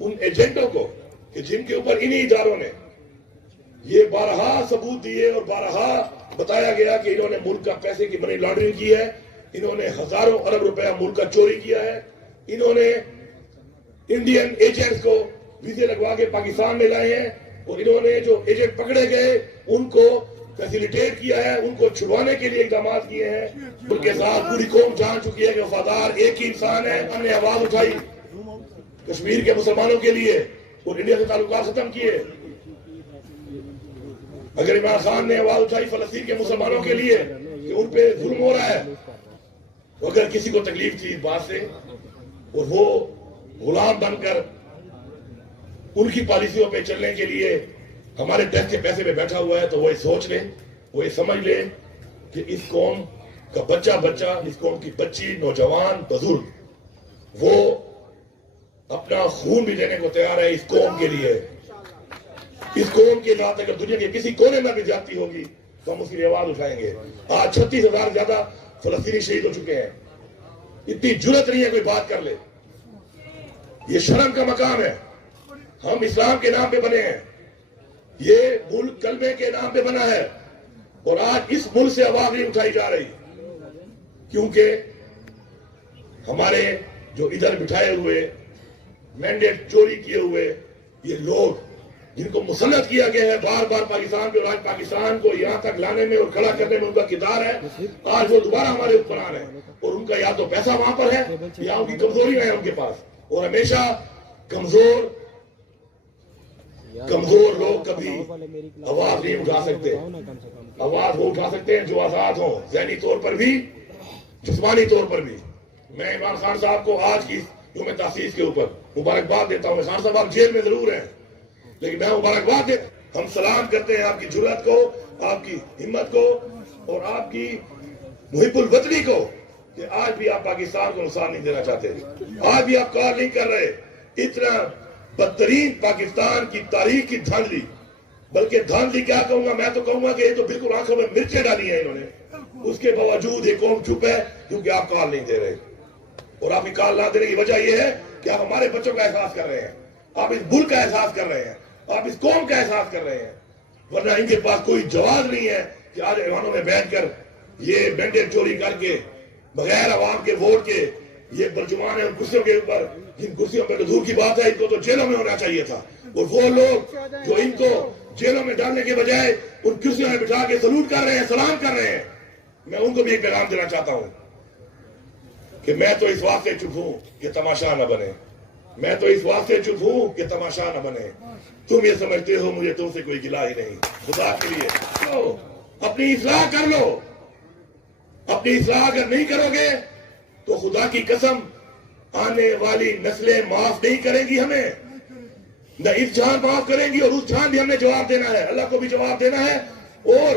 उन एजेंटों को कि जिनके ऊपर इन्हीं इदारों ने ये बारहा सबूत दिए और बारहा बताया गया कि इन्होंने मुल्क का पैसे की मनी लॉन्ड्रिंग की है, इन्होंने हजारों अरब रुपया मुल्क का चोरी किया है, इन्होंने इंडियन एजेंट्स को वीजे लगवा के पाकिस्तान में लाए हैं और इन्होंने जो एजेंट पकड़े गए उनको फैसिलिटेट किया है, उनको छुड़वाने के लिए इकदाम किए हैं। उनके साथ पूरी कौम जान चुकी है कि वफादार एक ही इंसान है। हमने आवाज उठाई कश्मीर के मुसलमानों के लिए और इंडिया से ताल्लुकात खत्म किए। अगर इमरान खान ने आवाज उठाई फलस्तीन के मुसलमानों के लिए कि उन पे जुल्म हो रहा है, तो अगर किसी को तकलीफ थी इस बात से और वो गुलाम बनकर उनकी पॉलिसियों पे चलने के लिए हमारे टैक्स के पैसे पे बैठा हुआ है, तो वो ये सोच ले, वो ये समझ ले कि इस कौम का बच्चा बच्चा, इस कौम की बच्ची, नौजवान, बुजुर्ग वो अपना खून भी देने को तैयार है इस कौम के लिए। इस कौम के साथ अगर दुनिया के किसी कोने में भी जाती होगी तो हम उसकी लिए आवाज उठाएंगे। आज 36,000 से ज्यादा फलस्तीनी शहीद हो चुके हैं। इतनी जुर्रत नहीं है कोई बात कर ले, ये शर्म का मकाम है। हम इस्लाम के नाम पे बने हैं, ये मुल्क कलमे के नाम पे बना है और आज इस मुल्क से आवाज नहीं उठाई जा रही क्योंकि हमारे जो इधर बिठाए हुए मैंडेट चोरी किए हुए ये लोग जिनको मुसल्लत किया गया है बार बार पाकिस्तान पे और आज पाकिस्तान को यहाँ तक लाने में और खड़ा करने में उनका किरदार है, आज वो दोबारा हमारे हुक्मरान है और उनका या तो पैसा वहां पर है या उनकी कमजोरियां हैं उनके पास। और हमेशा कमजोर लोग कभी आवाज नहीं उठा सकते। आवाज वो उठा सकते हैं जो आजाद हो, ज़हनी तौर पर भी, जिस्मानी तौर पर भी। मैं इमरान खान साहब को आज की यूम तासीस के ऊपर मुबारकबाद देता हूँ। खान साहब आप जेल में जरूर हैं, लेकिन मैं मुबारकबाद दे, हम सलाम करते हैं आपकी जुर्रत को, आपकी हिम्मत को और आपकी मुहिब्बुल वतनी को कि आज भी आप पाकिस्तान को नुकसान नहीं देना चाहते, आज भी आप कार नहीं कर रहे। इतना बदतरीन पाकिस्तान की तारीख की धांधली, बल्कि धांधली क्या कहूंगा, मैं तो कहूंगा कि ये तो बिल्कुल आंखों में मिर्चें डाली है इन्होंने। उसके बावजूद ये कौम चुप है क्योंकि आप कार नहीं दे रहे और आपकी कार ना देने की वजह यह है कि आप हमारे बच्चों का एहसास कर रहे हैं, आप इस मुल्क का एहसास कर रहे हैं, आप इस कौम का एहसास कर रहे हैं। वरना इनके पास कोई जवाब नहीं है कि आज ऐवानों में बैठकर ये मैंडेट चोरी करके बगैर आवाम के वोट के ये बरजुमान है उन कुर्सियों के ऊपर, जिन कुर्सियों पर तो दूर की बात है, इनको तो जेलों में होना चाहिए था। और वो लोग जो इनको जेलों में डालने के बजाय उन कुर्सियों में बिठा के सलूट कर रहे हैं, सलाम कर रहे हैं, मैं उनको भी एक पैगाम देना चाहता हूं कि मैं तो इस वास्ते चुप हूं कि तमाशा न बने, मैं तो इस वास्ते चुप हूं कि तमाशा न बने। तुम ये समझते हो मुझे तुमसे कोई गिला ही नहीं, खुदा के लिए तो अपनी इस्लाह कर लो। अपनी इस्लाह अगर नहीं करोगे तो खुदा की कसम आने वाली नस्लें माफ नहीं करेंगी हमें, न इस जान माफ करेंगी और उस जान भी हमने जवाब देना है, अल्लाह को भी जवाब देना है और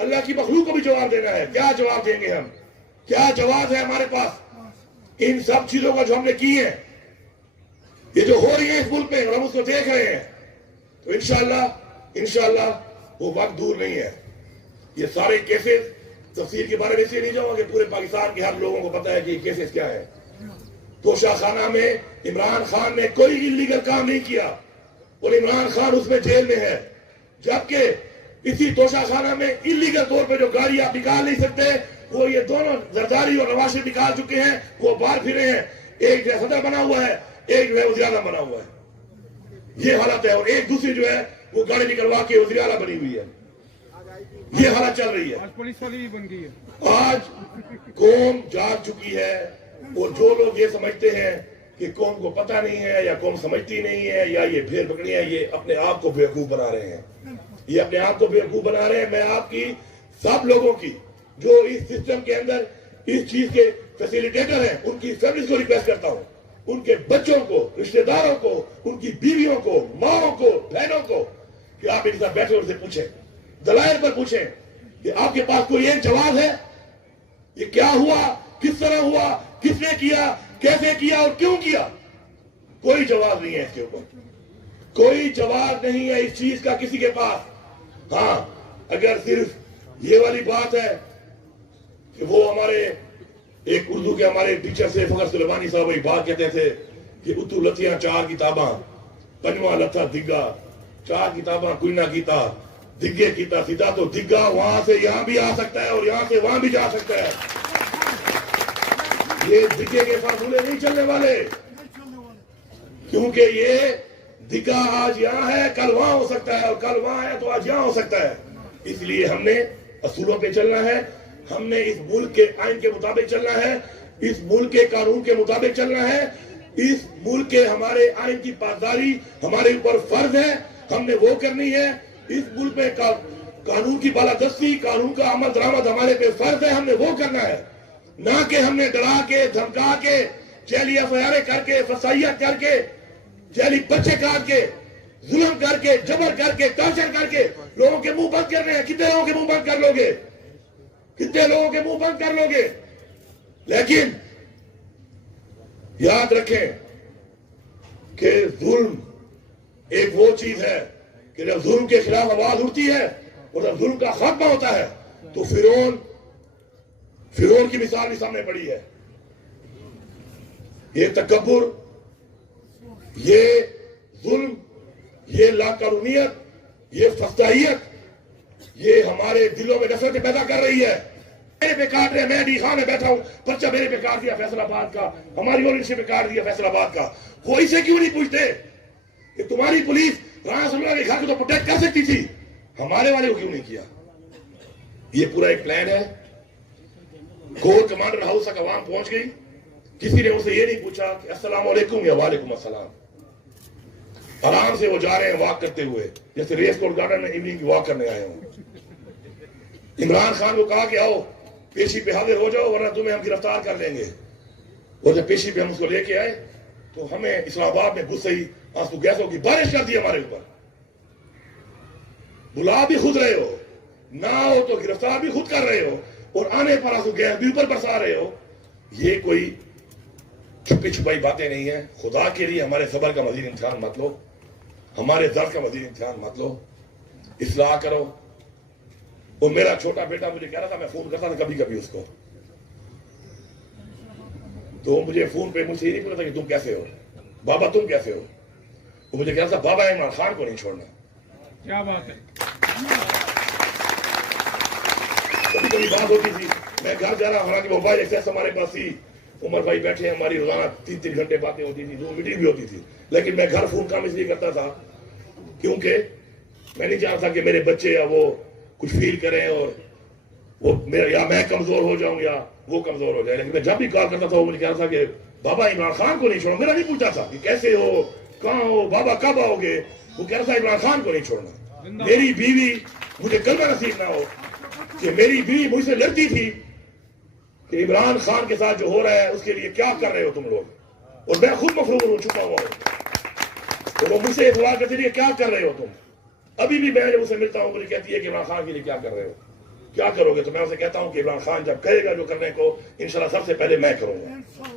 अल्लाह की मखलूक को भी जवाब देना है। क्या जवाब देंगे हम, क्या जवाब है हमारे पास इन सब चीजों का जो हमने की है, ये जो हो रही है इस मुल्क में और हम उसको देख रहे हैं। तो इंशाअल्लाह वो वक्त दूर नहीं है। ये सारे केसेस तफसील के बारे में इसलिए नहीं जाऊंगा कि पूरे पाकिस्तान के हर लोगों को पता है कि ये केसेस क्या है। तोशाखाना में इमरान खान ने कोई इलीगल काम नहीं किया और इमरान खान उसमें जेल में है, जबकि इसी तोशाखाना में इलीगल तौर पे जो गाड़ी आप निकाल नहीं सकते वो ये दोनों जरदारी और नवाज शरीफ निकाल चुके हैं, वो बाहर फिरे हैं। एक जो है सदर बना हुआ है, एक जो है वज़ीर आज़म बना हुआ है, ये हालत है। और एक दूसरी जो है वो गाड़ी निकलवा के वज़ीर आला बनी हुई है। ये हालत चल रही है। आज पुलिस वाली भी बन गई है। आज कौम जाग चुकी है और जो लोग ये समझते हैं कि कौम को पता नहीं है या कौम समझती नहीं है या ये भेड़ पकड़ियां, ये अपने आप को बेवकूफ बना रहे हैं, ये अपने आप को बेवकूफ बना रहे हैं। मैं आपकी सब लोगों की जो इस सिस्टम के अंदर इस चीज के फैसिलिटेटर हैं उनकी फैमिली को रिक्वेस्ट करता हूं, उनके बच्चों को, रिश्तेदारों को, उनकी बीवियों को, माओ को, बहनों को कि आप इनके साथ बैठे उनसे पूछें, दलाइल पर पूछें कि आपके पास कोई एक जवाब है, ये क्या हुआ, किस तरह हुआ, किसने किया, कैसे किया और क्यों किया। कोई जवाब नहीं है इसके ऊपर, कोई जवाब नहीं है इस चीज का किसी के पास। हाँ, अगर सिर्फ ये वाली बात है कि वो हमारे एक उर्दू के हमारे टीचर से फखर सुलेमानी साहब वही बात कहते थे कि उतू लतियां चार किताबां पंजवा लथा दिग्गा, 4 किताबा कोई ना कीता, दिग्गे कीता सीधा, तो दिग्गा वहां से यहां भी आ सकता है और यहां से वहां भी जा सकता है। ये दिग्गे के फार्मूले नहीं चलने वाले, क्योंकि ये दिग्गा आज यहाँ है, कल वहां हो सकता है, और कल वहां है तो आज यहाँ हो सकता है। इसलिए हमने असूलों पे चलना है, हमने इस मुल्क के आइन के मुताबिक चलना है, इस मुल्क के कानून के मुताबिक चलना है, इस मुल्क के हमारे आइन की पासदारी हमारे ऊपर फर्ज है, हमने वो करनी है। इस मुल्क में कानून की बालादस्ती, कानून का अमल दरामद हमारे पे फर्ज है, हमने वो करना है, ना कि हमने डरा के धमका के जैली एफआईआर करके फसाइया करके जैली बच्चे काट के जुल्म करके जबर करके टॉर्चर करके लोगों के मुंह बंद कर रहे हैं। कितने लोगों के मुंह बंद कर लोगे? कितने लोगों के मुंह बंद कर लोगे? लेकिन याद रखें कि जुल्म एक वो चीज है कि जब जुल्म के खिलाफ आवाज उठती है और जब जुल्म का खात्मा होता है तो फिरौन की मिसाल भी सामने पड़ी है। ये तकब्बुर, ये जुल्म, ये लाकानूनियत, ये फस्ताहियत, ये हमारे दिलों में नफरत पैदा कर रही है। मेरे पे काट रहे, मैं डी खान में बैठा हूं, पर्चा मेरे पे काट दिया फैसलाबाद का, हमारी ओरिजिन पे काट दिया फैसलाबाद का। वो इसे क्यों नहीं पूछते कि तुम्हारी पुलिस राणा सलमान के घर को तो प्रोटेक्ट कर सकती थी, हमारे वाले को क्यों नहीं किया? ये पूरा एक प्लान है। कोर कमांडर हाउस तक आवाम पहुंच गई, किसी ने उनसे ये नहीं पूछा कि अस्सलाम वालेकुम या वालेकुम अस्सलाम। आराम से वो जा रहे हैं वॉक करते हुए, जैसे रेस कोर्ट गार्डन में इवनिंग वॉक करने आए हों। इमरान खान को कहा कि आओ पेशी पे हाजिर हो जाओ वरना तुम्हें हम गिरफ्तार कर लेंगे। और जब पेशी पे हम उसको लेके आए तो हमें इस्लामाबाद में गुस्से ही आंसू गैसों की बारिश कर दी हमारे ऊपर। बुला भी खुद रहे हो, ना हो तो गिरफ्तार भी खुद कर रहे हो, और आने पर आंसू गैस भी ऊपर बरसा रहे हो। ये कोई छुपी छुपाई बातें नहीं है। खुदा के लिए हमारे सबर का मजीद इम्तिहान मत लो, हमारे दर्द का मजीद इम्तिहान मत लो, इस्लाह करो। वो मेरा छोटा बेटा मुझे कह रहा था, मैं फोन करता था कभी कभी उसको, तो मुझे फोन पे मुझसे ये नहीं पूछता कि तुम कैसे हो, बाबा तुम कैसे हो। वो मुझे कह रहा था बाबा इमरान खान को नहीं छोड़ना। क्या बात है। कभी कभी बात होती थी, मैं घर जा रहा, हालांकि मोबाइल एक्सेस हमारे पास ही, उमर भाई बैठे, हमारी रोजाना 3-3 घंटे बातें होती थी, 2 मीटिंग भी होती थी, लेकिन मैं घर फोन काम इसलिए करता था क्योंकि मैं नहीं चाहता कि मेरे बच्चे या वो कुछ फील करें और वो मेरा या मैं कमजोर हो जाऊं या वो कमजोर हो जाए। लेकिन मैं जब भी कॉल करता था वो मुझे कह रहा था कि बाबा इमरान खान को नहीं छोड़ो। मेरा नहीं पूछता था कि कैसे हो, कहाँ हो, बाबा कब आओगे। वो कह रहा था इमरान खान को नहीं छोड़ना। मेरी बीवी, मुझे कलमा नसीब ना हो कि मेरी बीवी मुझसे लड़ती थी कि इमरान खान के साथ जो हो रहा है उसके लिए क्या कर रहे हो तुम लोग, और मैं खुद मफरूर हूं, छुपा हुआ हूं। तो वो मुझसे सवाल करती थी क्या कर रहे हो तुम। अभी भी मैं जब उसे मिलता हूं मुझे कहती है कि इमरान खान के लिए क्या कर रहे हो, क्या करोगे। तो मैं उसे कहता हूं कि इमरान खान जब कहेगा जो करने को, इंशाल्लाह सबसे पहले मैं करूंगा,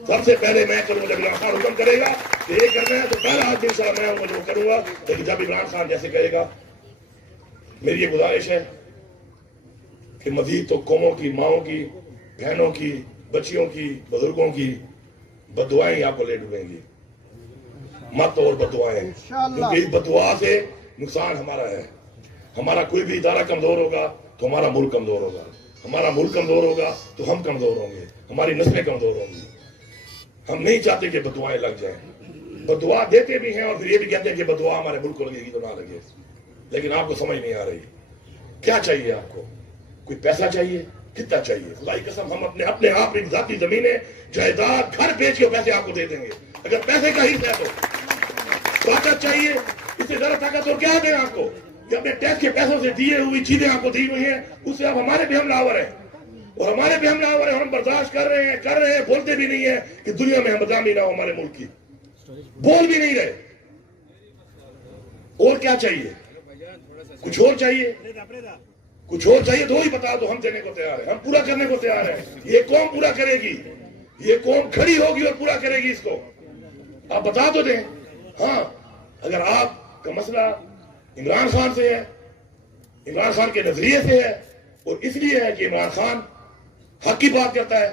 सबसे पहले मैं करूंगा। जब इमरान खान हुक्म करेगा कि ये करना है तो पहला आदमी इंशाल्लाह मैं हूं जो करूंगा। लेकिन जब इमरान खान जैसे कहेगा, मेरी ये गुजारिश है कि मजीद तो कौमों की, माओं की, बहनों की, बच्चियों की, बुजुर्गों की बदुआएं आपको ले डूबेंगी, मत और बदुआएं, क्योंकि इस बदुआ से नुकसान हमारा है। हमारा कोई भी इदारा कमजोर होगा तो हमारा मुल्क कमजोर होगा, हमारा मुल्क कमजोर होगा तो हम कमजोर होंगे, हमारी नस्लें कमजोर होंगी। हम नहीं चाहते कि बदुआएं लग जाए। बदुआ देते भी हैं और फिर ये भी कहते हैं कि बदुआ हमारे मुल्क को लगेगी तो ना लगे। लेकिन आपको समझ नहीं आ रही क्या चाहिए आपको। कोई पैसा चाहिए, कितना चाहिए? खुदा की कसम हम अपने आप एक जाती जमीनें, जायदाद, घर बेच के पैसे आपको दे देंगे अगर पैसे का ही है तो। ताकत चाहिए, इससे ज्यादा ताकत और क्या दें आपको कि अपने टैक्स के पैसों से दिए हुई चीजें आपको दी हुई हैं, उससे आप हमारे भी हमलावर हैं और हमारे भी हमलावर हैं। हम बर्दाश्त कर रहे हैं, बोलते भी नहीं है कि दुनिया में हम बदनामी ना हो हमारे मुल्क की, बोल भी नहीं रहे। और क्या चाहिए? कुछ और चाहिए? कुछ और चाहिए तो ही बता दो, हम देने को तैयार है, हम पूरा करने को तैयार है। ये कौम पूरा करेगी, ये कौम खड़ी होगी और पूरा करेगी इसको। आप बता तो दें। हाँ, अगर आपका मसला इमरान खान से है, इमरान खान के नजरिए से है और इसलिए है कि इमरान खान हक की बात करता है,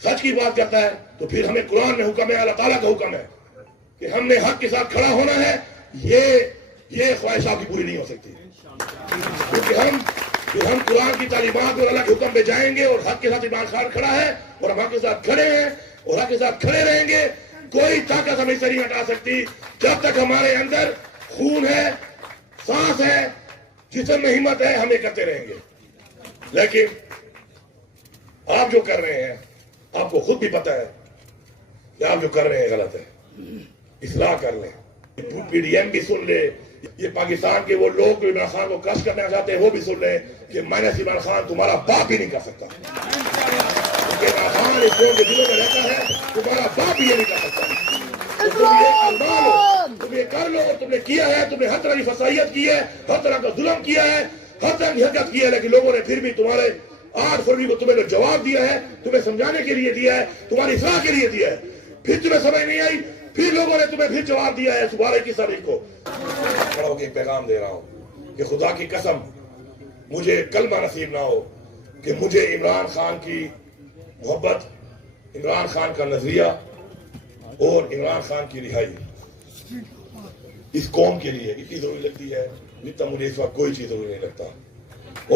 सच की बात करता है, तो फिर हमें कुरान में हुक्म है, अल्लाह ताला का हुक्म है कि हमने हक के साथ खड़ा होना है, یہ خواہش آپ کی پوری نہیں ہو سکتی، کیونکہ ہم قرآن کی تعلیمات اور اللہ کے حکم پہ جائیں گے، اور حق کے ساتھ عمران خان کھڑا ہے اور ہم حق کے ساتھ کھڑے ہیں اور حق کے ساتھ کھڑے رہیں گے. کوئی طاقت ہمیں سے نہیں ہٹا سکتی جب تک ہمارے اندر خون ہے، سانس ہے، جسم میں ہمت ہے، ہمیں کرتے رہیں گے. لیکن آپ جو کر رہے ہیں آپ کو خود بھی پتا ہے کہ آپ جو کر رہے ہیں غلط ہے. اصلاح کر لیں. پی ڈی ایم بھی سن لے، یہ پاکستان کے وہ لوگ جو عمران خان کو کرش کرنا چاہتے ہیں وہ بھی سن لیں کہ مائنس عمران خان تمہارا باپ ہی نہیں کر سکتا. عمران خان اس لوگوں کے دلوں میں رہتا ہے، تمہارا باپ ہی یہ نہیں کر سکتا. تو تم یہ ارمان لو، تم یہ کر لو. تم نے کیا ہے، تم نے ہر طرح کی فسائیت کی ہے، ہر طرح کا ظلم کیا ہے، ہر طرح کی حرکت کی ہے، لیکن لوگوں نے پھر بھی تمہارے 8 فروری کو تمہیں جو جواب دیا ہے، تمہیں سمجھانے کے لیے دیا ہے، تمہاری اصلاح کے لیے دیا ہے. پھر تمہیں سمجھ نہیں آئی، پھر لوگوں نے تمہیں پھر جواب دیا ہے. صبح 21 تاریخ کو کھڑا ہو کے ایک پیغام دے رہا ہوں کہ خدا کی قسم مجھے کلمہ نصیب نہ ہو کہ مجھے عمران خان کی محبت، عمران خان کا نظریہ اور عمران خان کی رہائی اس قوم کے لیے اتنی ضروری لگتی ہے جتنا مجھے اس وقت کوئی چیز ضروری نہیں لگتا.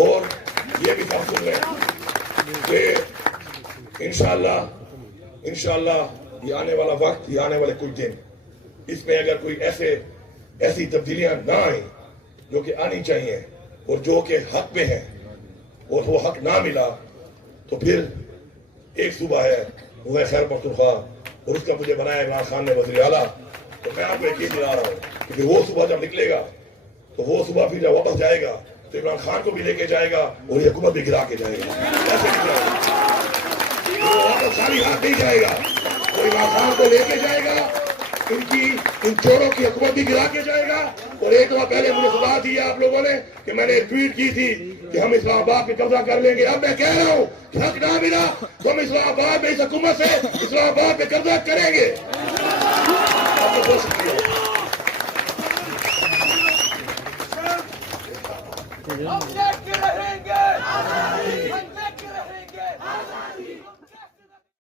اور یہ بھی سب سن لیں کہ انشاءاللہ یہ آنے والا وقت، یہ آنے والے کچھ دن، اس میں اگر کوئی ایسی تبدیلیاں نہ آئیں جو کہ آنی چاہیے اور جو کہ حق میں ہیں اور وہ حق نہ ملا، تو پھر ایک صوبہ ہے وہ ہے خیبر پختونخوا اور اس کا مجھے بنایا عمران خان نے وزیر اعلیٰ. تو میں آپ کو یقین دلا رہا ہوں کہ وہ صوبہ جب نکلے گا تو وہ صوبہ پھر جب واپس جائے گا تو عمران خان کو بھی لے کے جائے گا اور یہ حکومت بھی گرا کے جائے گا. ایسے نہیں جائے گا، وہ واپس خالی ہاتھ نہیں جائے گا. وہ عمران خان کو لے کے جائے گا، ان چوروں کی حکومت بھی گرا کے جائے گا. اور ایک دفعہ پہلے مجھے سنا دیا آپ لوگوں نے کہ میں نے ایک ٹویٹ کی تھی کہ ہم اسلام آباد پہ قبضہ کر لیں گے. اب میں کہہ رہا ہوں کہ حق نہ ملا تو ہم اسلام آباد میں اس حکومت سے اسلام آباد پہ قبضہ کریں گے. آپ کو بہت شکریہ. ہم دیکھ کے رہیں گے.